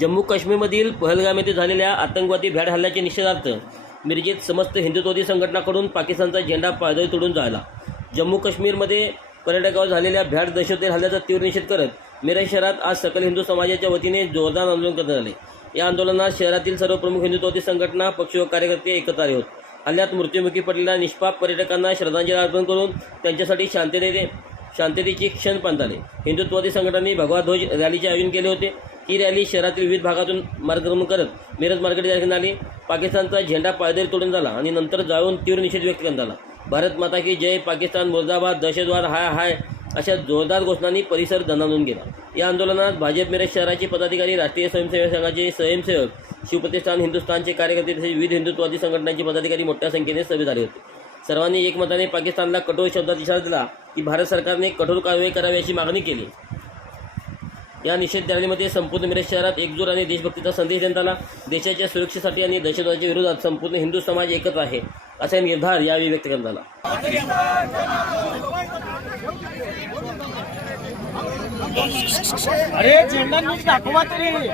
जम्मू काश्मीरमधील पहलगाम येथे झालेल्या आतंकवादी भ्याड हल्ल्याचे निषेधार्थ मिरजेत समस्त हिंदुत्ववादी संघटनाकडून पाकिस्तानचा झेंडा पायदळी तोडून झाला जम्मू काश्मीरमध्ये पर्यटकावर झालेल्या भ्याड दहशतवादी हल्ल्याचा तीव्र निषेध करत मिरज शहरात आज सकल हिंदू समाजाच्या वतीने जोरदार आंदोलन करण्यात आले. या आंदोलनात शहरातील सर्व प्रमुख हिंदुत्ववादी संघटना पक्ष व कार्यकर्ते एकत्र आले होते. हल्ल्यात मृत्युमुखी पडलेल्या निष्पाप पर्यटकांना श्रद्धांजली अर्पण करून त्यांच्यासाठी शांततेने शांततेचे क्षण पांताले हिंदुत्ववादी संघटनांनी भगवा ध्वज रॅलीचे आयोजन केले होते. ही रॅली शहरातील विविध भागातून मार्गक्रमण करत मिरज मार्केट या आली. पाकिस्तानचा झेंडा पायदळी तोडून झाला आणि नंतर जाळून तीव्र निषेध व्यक्त करण्यात आला. भारत माता की जय पाकिस्तान मुर्दाबाद दहशतवाद हाय हाय अशा जोरदार घोषणांनी परिसर दणानून गेला. या आंदोलनात भाजप मिरज शहराचे पदाधिकारी राष्ट्रीय स्वयंसेवक संघाचे स्वयंसेवक शिवप्रतिष्ठान हिंदुस्थानचे कार्यकर्ते तसेच विविध हिंदुत्ववादी संघटनांचे पदाधिकारी मोठ्या संख्येने सभेत झाले होते. सर्वांनी एकमताने पाकिस्तानला कठोर शब्दात इशारा दिला की भारत सरकारने कठोर कारवाई करावी अशी मागणी केली. या निषेध रॅलीमध्ये संपूर्ण मिरज शहरात एकजूट आणि देशभक्तीचा संदेश देण्यात आला. देशाच्या सुरक्षेसाठी आणि दहशतवादाच्या विरोधात संपूर्ण हिंदू समाज एकत्र आहे असा निर्धार यावेळी व्यक्त करण्यात आला. અરે ચેન્નઈ નાખવા તરી